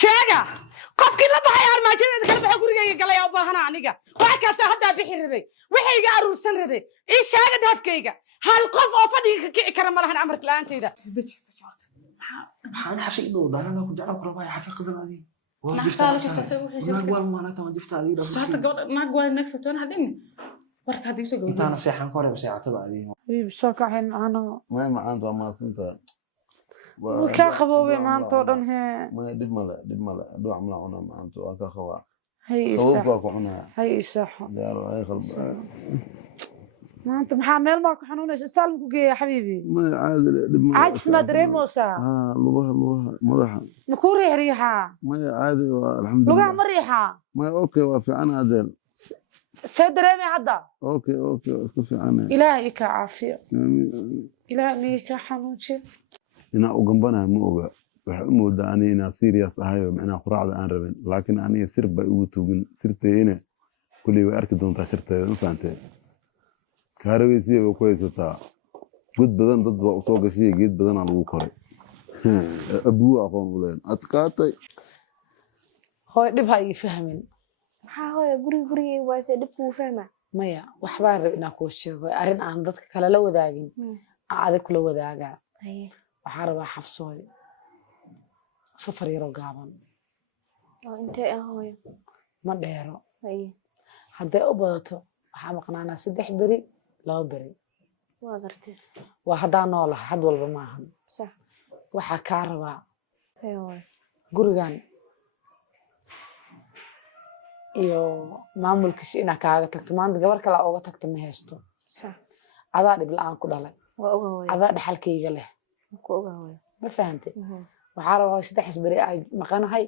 sheega qofkii la baxay armaajadeeda kala baxay gurigayga galay oo baahana aniga waxa kaas hadda bixi rabay wixayga aruursan rabay ii sheega daafkayga hal qof oo fadhiga ka kici kara malahan amarka laantayda maxaan xashay inuu daalada ku jeclaa kurabay xaqiiqadan adiga نحتاج شفت أسوي حسين. نقول ما أنا تما جفت هذه. صارت قبل نقول نكفت وأنا هدين. ورك هذه يسوي. أنت أنا سيحن كوري بس يعتبر هذه. إيه بساك حين أنا. ما أنت ما أنت. وكأخبوي ما أنت ودنها. ما دب ملا دو عملا عنا ما أنت وكأخوا. هي صح. هي صح. يا هاي خلب. ما أنت محامل معك حنون إيش استلمك يا حبيبي. ما عادي. عاد ما أدري موسى. الله مضحى. مكوري ريحة. ما عادي الحمد لله. لقى مريحة. ما أوكي وفي أنا عدل. سدري ما هذا. أوكي في أنا. إلهي كعافية. إلهي كحنونشي. أنا أقنبنا موجا. وحمود أنا هنا سيريس هاي وأنا قرعة أنا ربنا لكن أنا سرب بقوتوجن سرت هنا كل يوم أركض شرت ما فهمت. كهربيسي وكويسة قد بدن ضد وصوغ شيء قد بدن على الوكر أبوه أقوم ولين أتكاتي هو دبها يفهمين هاي guri waa se dib ku fahma maya waxbaan rab inaan kuu sheego arrin aan dadka kale la wadaagin aad kula wadaaga waxaan rabaa xafsooy safar yar oo gaaban oo intee ahoy ma dheero hadday u badato waxaa maqnaanaa 3 beri 2 beri waa gartay waa haddaan noolahay had walba maahan sax waxaa kaa rabaa ayuu gurigan iyo maamulkiisa inaa kaaga tagto maanta gabar kale ooga tagto ma haysto sax adaa dhib la'aan ku dhalay waa ogahay adaa dhaxalkayga leh ku ogahay ma fahantay waxaa rabaa 3 beri ay maqanahay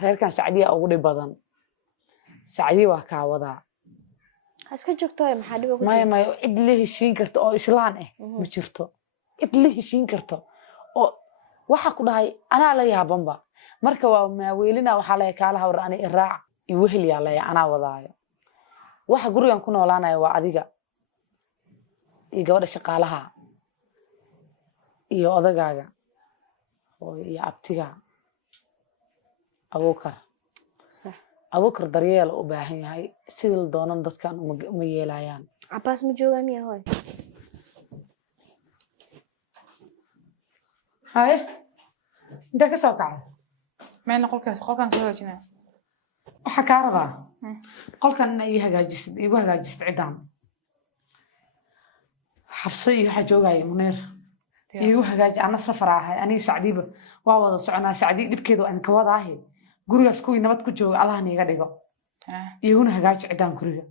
reerkan Sacdiya ugu dhib badan Sacdiya waa kaa wadaa iska joogto maxaa dhib ugu ma cid la heshiin karto oo islaan ah ma jirto cid la heshiin karto oo waxa ku dhahay anaa la yaabanba marka waa ma weelina waxa la kaala hawr ani iraac iyo wehel yaa la anaa wadaayo waxa gurigan ku noolaanayo waa adiga iyo gabadha shaqaalaha iyo odagaaga oo iyo abtiga abuukar sax abuukar daryeel u baahan yahay sidii doonan dadkan uma yeelayaan Abbas ma joogaa miya hoy hay inta ka soo kacay ما إن قولك سوى جنا waxa ka rabaa qolkan ay hagaajisid igu hagaajisid cidaan xafso iyo waxa joogay muneer igu hagaaji ana safar ahay ani Sacdiiba waa wada soconaa Sacdii dibkeedu aan ka wadaahay gurigaas ku nabad ku jooga Allah niga dhigo iyaguna hagaaji cidaan guriga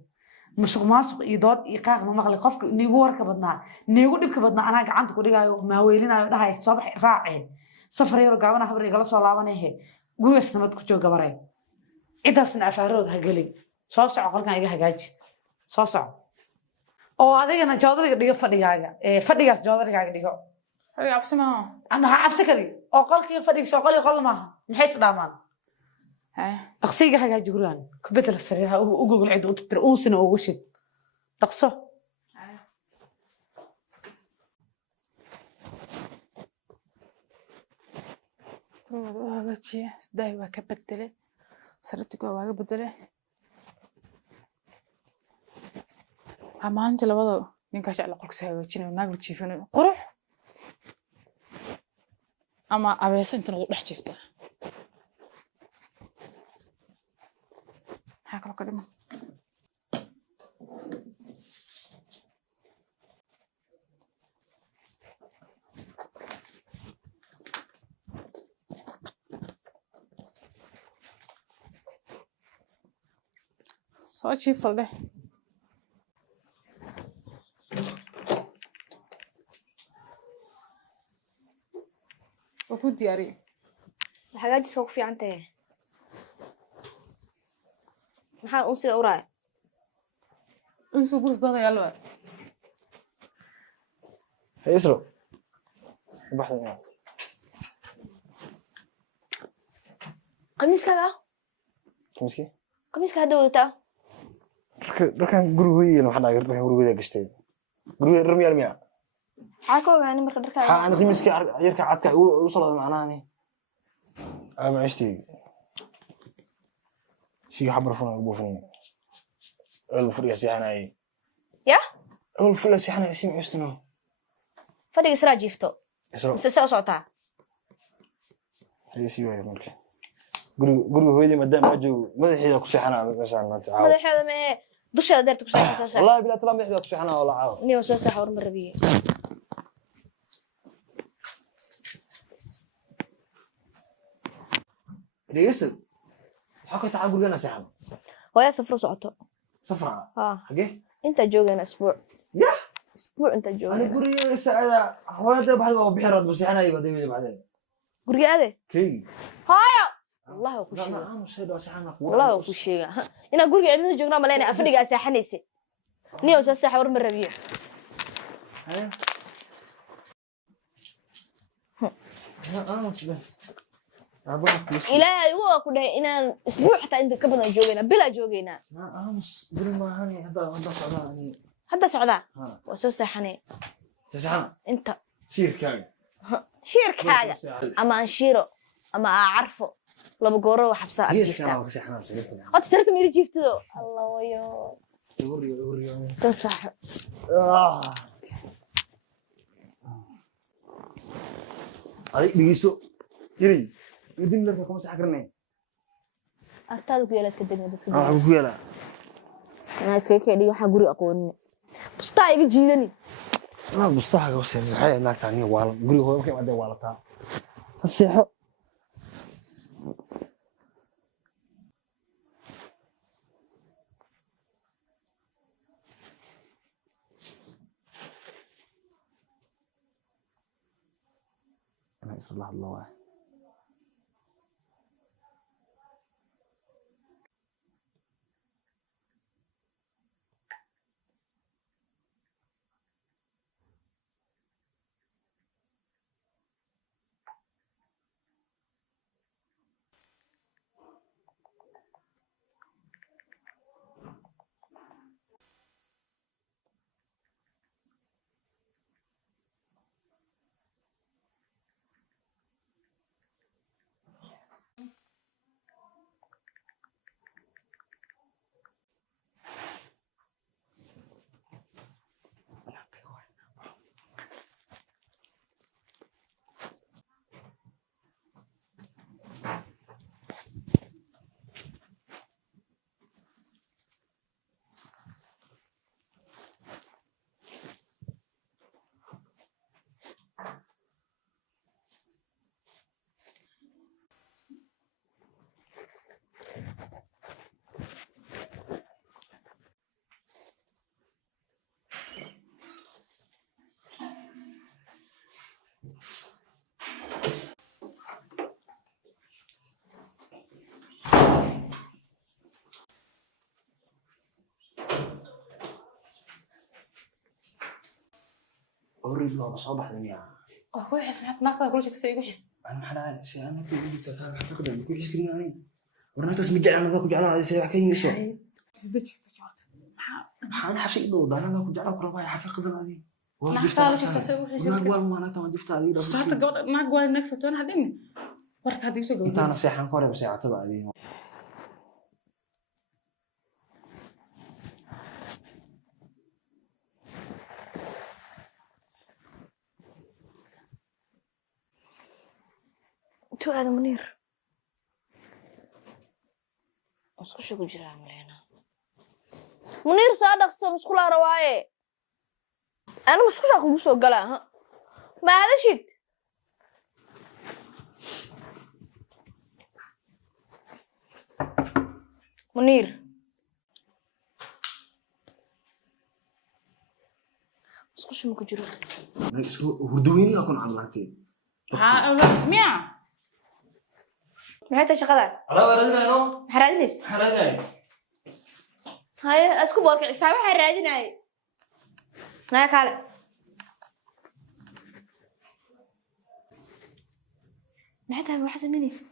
musuq maasuq iyo dood iyo qaaq ma maqli qofka nigu warka badnaa nigu dhibka badnaa ana gacanta ku dhigayo ma weelinayo dhahay soo baxay raacay safar yar gaabana habar igala soo laabanayhay gurigaas nabad ku jooga baray cidaasna afaarood ha galin soo soco qolkan iga hagaaji soo soco oo adigana joodariga dhiga fadhigaaga fadhigaas joodarigaaga dhigo هاي عبسي ما ama ha cabsi kari oo qolkii fadhiga soo qoli qol maaha maxay isdhaamaan هاي dhaqsiga hagaaji gurigan ku bedel sariiraha u gogol cid u tir uusina ugu shid dhaqso هاي داي وكبدله سرتك واga bedele amaanta labada ninka jecel qolka hagaajinayo naag la jiifanayo qurux ama abees inta lagu dhex jiifta ha kala kadimo soo jiifalde وكنت دياري hagaajis ku fiican tahay maxaa uu si uray انسو قرص ده يلا يسرو بحث qamiiskaaga مسكي qamiiska hadda wadataa dadkan gurigoodii waxa dhagar dadkan gurigoodii gashtay gurigoodii ramiyaal miya maxaa ka ogaanay marka dharkaaga ha aan qimiiskii yarka cadka u soo macnaani أنا عشتي سي حبر فنا بوفني الفريق سيحنا أي يا الفريق سيحنا سي عشتنا fadhiga israa jiifto إسراء mise saa u socotaa هي سي وين ممكن قولي هو اللي مدام أجو ماذا حيدا كسيحنا مثلا ما تعاود madaxeeda mee dusheeda deerta ku soo soo والله بلا ترى ماذا كسيحنا ولا عاود niyo soo sax war marabiye ريسل حكيت تعال قول لنا سيحنا hooyaa safro socoto سفرة ها حقي inta joogayna isbuuc يا isbuuc inta أنا joogayna قولي سعادة هو هذا بعد ما بحر بس إحنا يبغى ديوي بعدين guriga ade كي hooyo wallahi waa ku لا sheega لا أنا سيد وسحنا wallahi waa ku sheega ina guriga cidina joognaa maleena fadhiga saaxanaysa niyo soo sax war marabiye أيه أنا مش ده ilaahay waa ku dhahay inaan isbuuc xataa inta ka badan joogayna bila joogayna أنا مش قولي ما هني هذا صعباني hadda socdaa ها waa soo saxanay تسحنا inta سير كاي shiirkaaga ama aan shiiro ama aan carfo laba gooro wax xabsa aad ليش jiiftaa كلامك تسحنا بسيرتنا hada sirta miri jiiftido allah wayo يوري يوري soo sax هذي بيسو يري يدين لك كم ساعة كرني agtaada ku yaala iska degna dadka أنا أقول لا anaa iskaga keenay waxa guri aqoonin bustaa iga jiidani أنا بصح بس هاي هناك تاني والله قولي هو يمكن بعدين والله تا السيحة أنا يسر الله الله واحد أوريد لو صباح دنيا هو يحس محط ناقة كل شيء تسوي يحس أنا محنا شيء أنا كل جبت هذا حتى قدر يكون يسكرني أنا ورنا تسمع جعل أنا ذاك جعل هذا سيف حكي يسوع أنا حفصي إنه ده أنا ذاك جعل كل ما حكي قدر هذه ما اختار شيء تسوي يحس ما أقول ما أنا تما جبت هذه صارت قبل ما أقول إنك فتون هذين ورك هذي يسوي أنت أنا سيحن كوري بس يعتبر هذه tu aada Muniir musqusha ku jira maleena Muniir soo dhaqso musqula rawaaye ana musqusha ku soo galaa ha ma hadashid Muniir musqusha ma ku jiro هردويني أكون عملتي ها أولاد ميا maxay tahay shaqadan على بردنا إنه maxaa raadinaysa حرجة haye isku boorka xisaab waxa raadinay naya kale maxay tahay waxa sameynaysa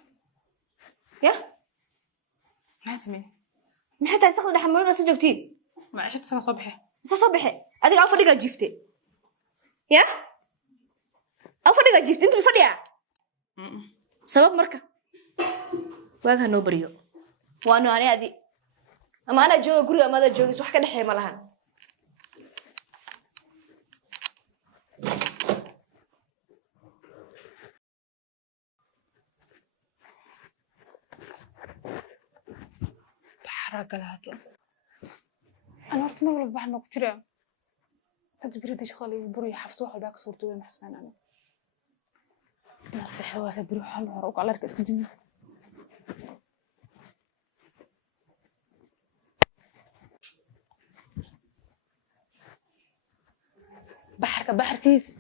ya ما سمين maxay tahay saxda dhaxmar soo joogtiin ما عشت سنة صباحي isa soo baxay adiga aan fadhiga jiiftay ya aan fadhiga jiiftay inta fadhiya sabab marka waaga noo bariyo waanu ani adi ama ana jooga guriga ama ada joogis wax ka dhaxeey ma lahan حركة أنا قلت ما بروح بحر نقطة تدبير ديش خالي بروح يحفظوا على باك صورته وين محسن أنا نصيحة واسع بروح حلو هروق على ركز قديم بحر كيس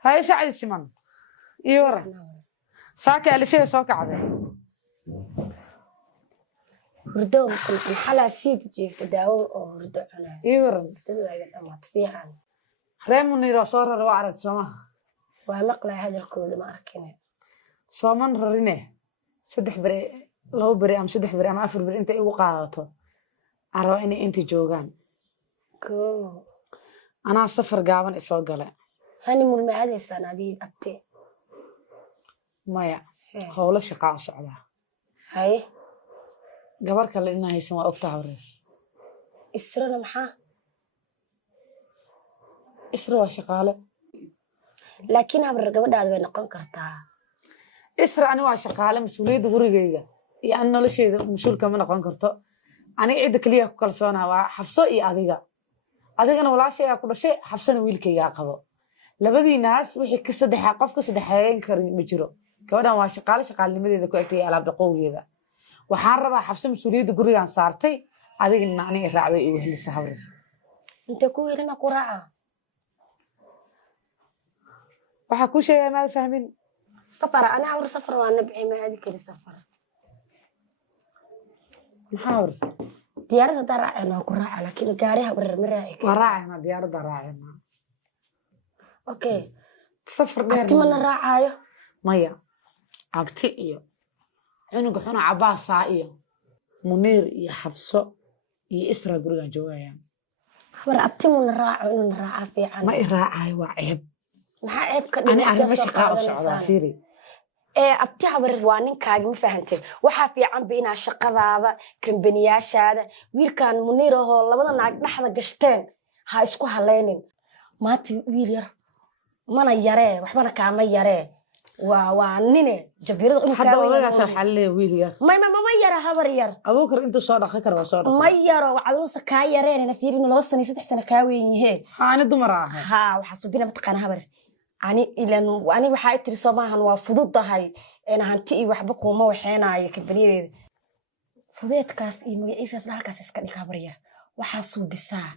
هاي سعد السمان يورا ساكي اللي شيء سوك عادي هردو ممكن الحلا فيد جيف تداوم أو هردو أنا يورا تدوي أما طبيعا ريمون يراسور لو عرفت سما ومقلع هذا الكود ما أركنه سومن ررينه سدح بري لو بري أم سدح بري أم أفر بري أنت إيه وقعته عروا إني أنت جوجان كو أنا سفر قابن إسوق له هاني مول معادي السنة دي أبتي مايا هولا شقاء سعدا هاي قبر كلا إنها يسمى أكتها وريس السرنا محا إسروا شقالة لكن هبر قبل هذا بين قن كرتها إسرا أنا وشقالة مسؤولية ورقية يعني لا شيء مسؤول كمان قن كرتا أنا عيد كليه كل سنة وحفصة إيه أذيقنا ولا شيء أقول شيء حفصنا ويلك يا قبا لبدي ناس وحي كسد حقف كسد حيين كريم بجرو كمان وشقالة لمدة ذكوا أكتي على بقوة هذا وحاربها حفصة مسؤولية قرية عن صارتي أذيقنا معني الرعوة إيه اللي سحوري أنت كوي لنا قراعة وحكوا شيء ما فاهمين سفر أنا أول سفر وأنا بعي ما هذه كل سفر محاور ديارة درع أنا قراعة لكن قاريها برمراعي وراعينا ديار دراعينا أوكي سفر دير أتمنى راعايو مايا أبتي إيو عنق حنا عباسة إيو منير إيو حفصة إيو إسرى قرية جوايا خبر أتمنى راعايو إنه راعا في عنه ما إراعي وعيب maxaa ceeb ka dhigay أنا مش قاعد أسعد فيري abti habar waa ninkaaga ma fahantay waxa fiican ba inaa shaqadaada kambaniyaashaada wiilkan Muniir oo labada naag dhaxda gashteen ha isku haleynin maanta wiil yar mana yaree waxbana kaama yaree waa nine jabirada inuu hadda odagaas waxa leeyahay wiil yar ma yara habar yar abuukar intuu soo dhaqan karo soo dhaqan ma yaro waxa ka yareen fiirin 2 sano 3 sano ka weyn yahay ani dumar ah ha waxa subina mataqaan habar ani waxaa tiri Soomahan waa fududahay in hanti iyo waxba kuma waxeenaayo kambaniyada fudeedkaas iyo magaciisaas halkaas iska dhig habarya waxa suubisaa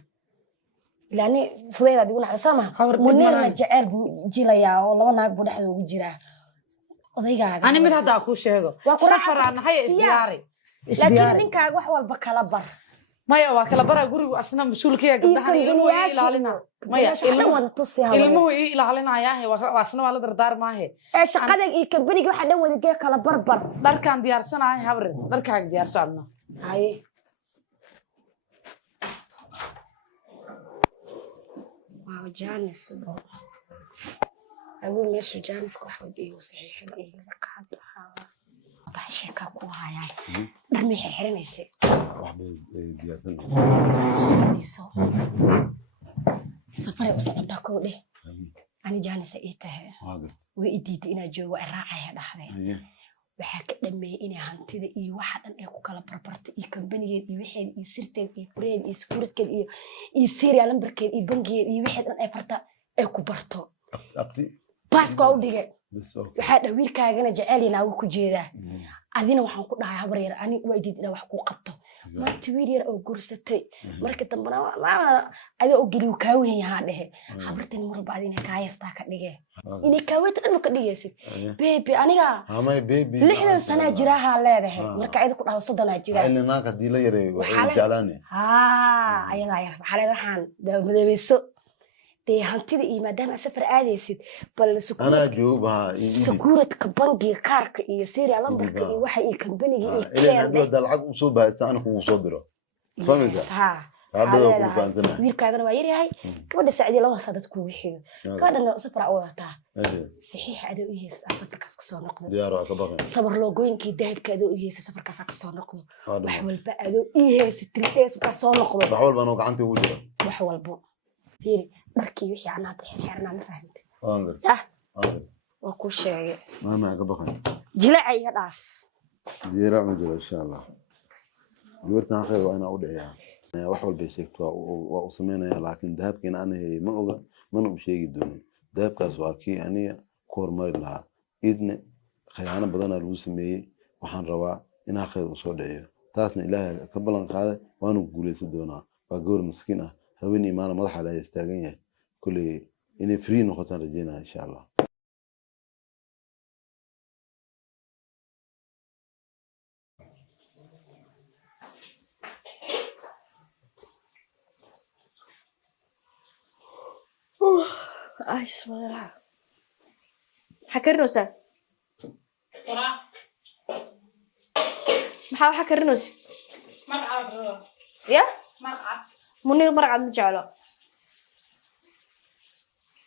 ilaani fudeeda adigu naxo Soomaha Muniirna jacayl buu jilayaa oo laba naag buu dhaxda ugu jiraa odaygaaga ani mid hadda ku sheego safar aan hay isdiyaari laakiin ninkaaga wax walba kala bar maya waa kala bara gurigu asna mas'uulkiya gabdhaha ilmuhu ilaalina maya ilmuhu ilaalinaya waa asna wala dardaar maahe shaqada iyo kambaniga waxa dhan wada kala barbar dharkan diyaarsanahay habar dharkaaga diyaarsanno hay waa jaanis bo abu meesha jaanis ku waxa uu saxiixay iga qaadaha baxshaka ku haya dharmi xiranaysa سفري وصعدها كوده أنا جالسة إيتها وإديت إنا جوا الراعي هذا وحكي لما إني هانتي إيه واحد أنا أكو كلا بربرت إيه كمبني إيه واحد إيه سيرتين إيه بريد إيه سكورت كده إيه سيريا لمبرك إيه بنجي إيه واحد أنا أفرت أكو برتو أبتي باس كودية واحد وير كأجنا جعلي ناوي كجيدا أدينا وحنا كنا هبرير أنا وإديت إنا وحكو قبته ما تويرير أو قرصتي مركز تنبنا ما أدي أوجلي وكاوي هذا حبرتني مرة بعدين كاير تاك نيجي إني كاويت أنا كدي يسي بيبي أنا هاي بيبي لحنا سنة جراها لا ده مركز عيد كل هذا صدنا جرا اللي ناقد دي لا يري وجعلاني أيوة أيوة حالة وحان ده مدرسو دي هانتيدا إيه مادام أسافر آديسيد بل أنا جوبها سكورة كبنجي كارك إيه سيري على لمبرك إيه واحد إيه كمبني إيه إلى نبي ده العقد وصوبها أنا كم وصوبره فهمت؟ ها هذا هو كل فانتنا wiilkaagana waa yaryahay gabadha Sacdiya labada sadad ku wixiyo gabadhana safar u wadataa saxiix adoo u hees safarkaas ka soo noqdo diyaar waa ka baqay sabar logooyinkii dahabka adoo u hees safarkaas ka soo noqdo wax walba adoo u hees trides ka soo noqdo wax walba noo gacanta ugu jira wax walba fiiri dharkii wixii aan hadda xirxirnaa ma fahantay waangar waa ku sheegay ma ka baqay jilacay iga dhaaf diyaar ma jiro insha Allah gabartan khayr waa inaa u dhayaa wax walba sheegto waa u sameynaya laakiin dahabkina aan hay ma oga mana u sheegi doonin dahabkaas waa kii aniga ku hormari lahaa idna khiyaano badan lagu sameeyay waxaan rabaa inaa khayr u soo dhayo taasna ilaahay ka balan qaaday waanu guuleysan doonaa waa gabar miskiin ah haweeney maana madaxa la istaagan yahay kulli inay free noqotaan rajeynaa insha Allah Ay, swadara. Xakarinaysa? Maxaa xakarinaysa? Marcad. Ya? Marcad. Munir marcad ma jeclo.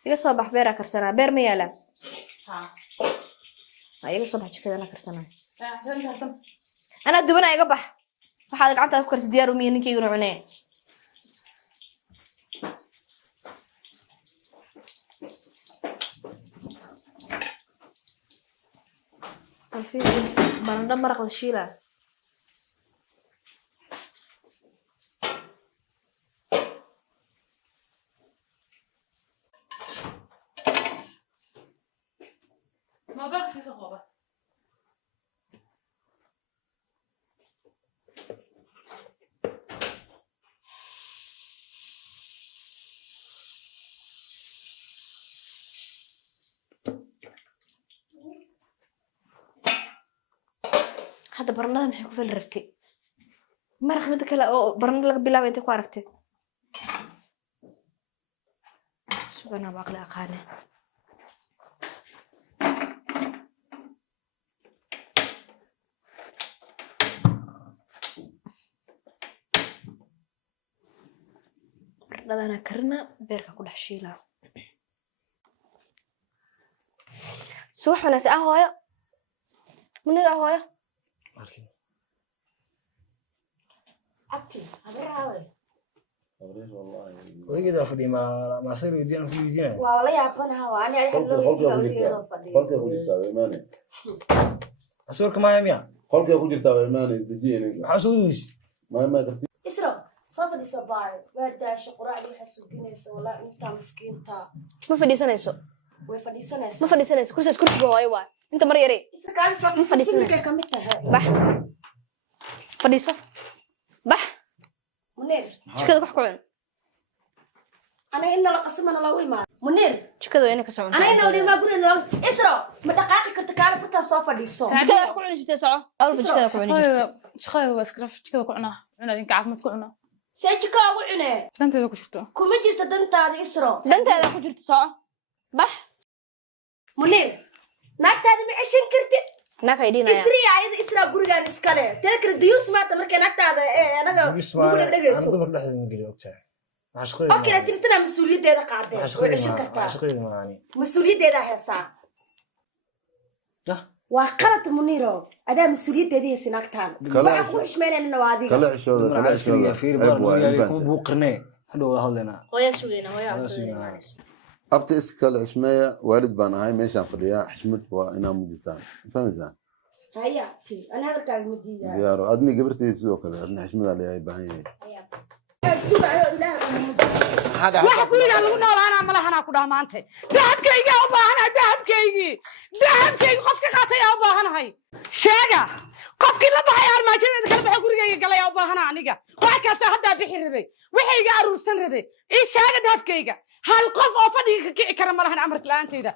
Iga soo bax beer karsanaa. Beer ma yaala? Iga soo bax jikada karsanaa. Ana dubana iga bax. Waxaad gacanta ku karsi diyaar u miin ninkii cunay. Baranda maraq la shiilaa ما بقى في صعوبة هذا برنامج محي كفل رفتي مرخ متى كلا برنامج لك بالله وانت كواركتي شو أنا باقي أقاني أنا كرنا بيركا كل حشيلة سوح وناس أهوايا منير أهوايا abti adeeraaway ويجي فدي ما صير يدينا في يدينا waa la yaabanaha waa ani ay loo yeedho fadhiyo qolka ku jirtaa iimaane أصورك ما يميا qolka ku jirtaa iimaane dajiyeen حاسودوس ما karti isro soo fadhiisa baay waa daasho quraacdi waxa suudinaysa walaa inta miskiinta ما فديسانيسو way fadhiisanaysaa ما فديسانيسو كرسي كرسي هواي واي انت مر يري isra kaan soo Ma fadhiisanayso. ka mid tahay بح فديسو بح munir جكده wax ku cun ana inna la qasimana lagu imaan munir jikada inay ka soo cunto ana inna wali ma gurina isro ma dhaqaaqi karta kaala barta soo fadhiiso jikada wax ku cun jirtay soco awal jikada ku cun jirtay شخير واسكرف جكده كعنا عنا دينك عافمت كعنا seejika ugu cunee دنتي ku jirto kuma jirta dantaada isro danteeda ku jirto soco bax munir naagtaada ma ceshan kartid naka idinaya isri ayada isra gurigaan iskale tada kala diyuus maanta markay naagtaada anaga ugu dhagayso أنا ضمك لحد من قلي وقتها عشقي okay tirtana mas'uuliyaddeeda qaadeen way ceshan kartaa عشقي معاني mas'uuliyaddeeda heesaa لا waa qalad muniro adaa mas'uuliyaddeeda heesa naagtaan waxa ku ishmeynayna waa adiga kala cishooda kala عشقي cishooda في ayb بار waa يعني iimaan كم بوقرني هذا هذا hooya sugayna hooya Hooyo cuntada sugayna. imaanayso abta iskala xishmeeya waalid baan ahay meeshaan fadhiyaa xishmad waa inaa mujisaan fahmaysaa haya ti ana halkaaga ma diidaa diyaaro adni gabartayda sidoo kale adna xishmadaa leeyahay baahan yahay sugayo ilaahay waxa guriga lagu noolaana malahan ku dhamaantay dahabkayga u baahanahay dahabkaygi qofka qaatay u baahanahay sheega qofkii la baxay armaajadeeda kala baxay gurigayga galay u baahanahay aniga wax kaasa hadda bixi rabay waxayga aruursan rabay ii sheega dahabkayga hal qof oo fadhiga ka kici kara malahan amarka laantayda